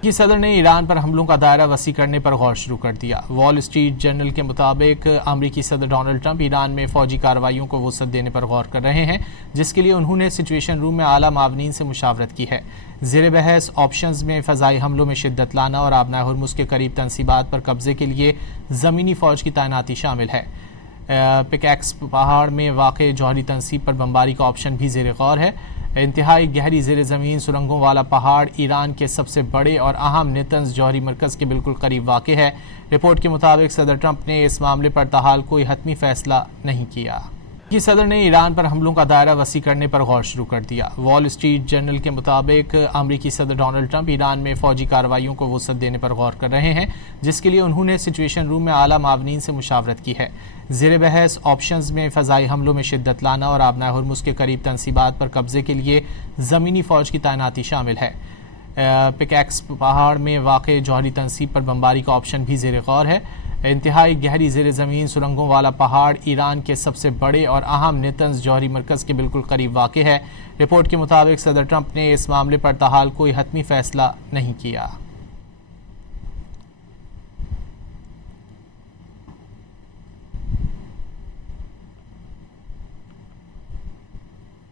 کی صدر نے ایران پر حملوں کا دائرہ وسیع کرنے پر غور شروع کر دیا۔ وال اسٹریٹ جرنل کے مطابق امریکی صدر ڈونلڈ ٹرمپ ایران میں فوجی کارروائیوں کو وسعت دینے پر غور کر رہے ہیں، جس کے لیے انہوں نے سچویشن روم میں اعلیٰ معاونین سے مشاورت کی ہے۔ زیر بحث آپشنز میں فضائی حملوں میں شدت لانا اور آبنائے ہرمز کے قریب تنصیبات پر قبضے کے لیے زمینی فوج کی تعیناتی شامل ہے۔ پکیکس پہاڑ میں واقع جوہری تنصیب پر بمباری کا آپشن بھی زیر غور ہے۔ انتہائی گہری زیر زمین سرنگوں والا پہاڑ ایران کے سب سے بڑے اور اہم نیتنز جوہری مرکز کے بالکل قریب واقع ہے۔ رپورٹ کے مطابق صدر ٹرمپ نے اس معاملے پر تاحال کوئی حتمی فیصلہ نہیں کیا۔ کی صدر نے ایران پر حملوں کا دائرہ وسیع کرنے پر غور شروع کر دیا۔ وال اسٹریٹ جرنل کے مطابق امریکی صدر ڈونلڈ ٹرمپ ایران میں فوجی کارروائیوں کو وسعت دینے پر غور کر رہے ہیں، جس کے لیے انہوں نے سچویشن روم میں اعلیٰ معاونین سے مشاورت کی ہے۔ زیر بحث آپشنز میں فضائی حملوں میں شدت لانا اور آبنائے ہرمز کے قریب تنصیبات پر قبضے کے لیے زمینی فوج کی تعیناتی شامل ہے۔ پکیکس پہاڑ میں واقع جوہری تنصیب پر بمباری کا آپشن بھی زیر غور ہے۔ انتہائی گہری زیر زمین سرنگوں والا پہاڑ ایران کے سب سے بڑے اور اہم نیتنز جوہری مرکز کے بالکل قریب واقع ہے۔ رپورٹ کے مطابق صدر ٹرمپ نے اس معاملے پر تاحال کوئی حتمی فیصلہ نہیں کیا۔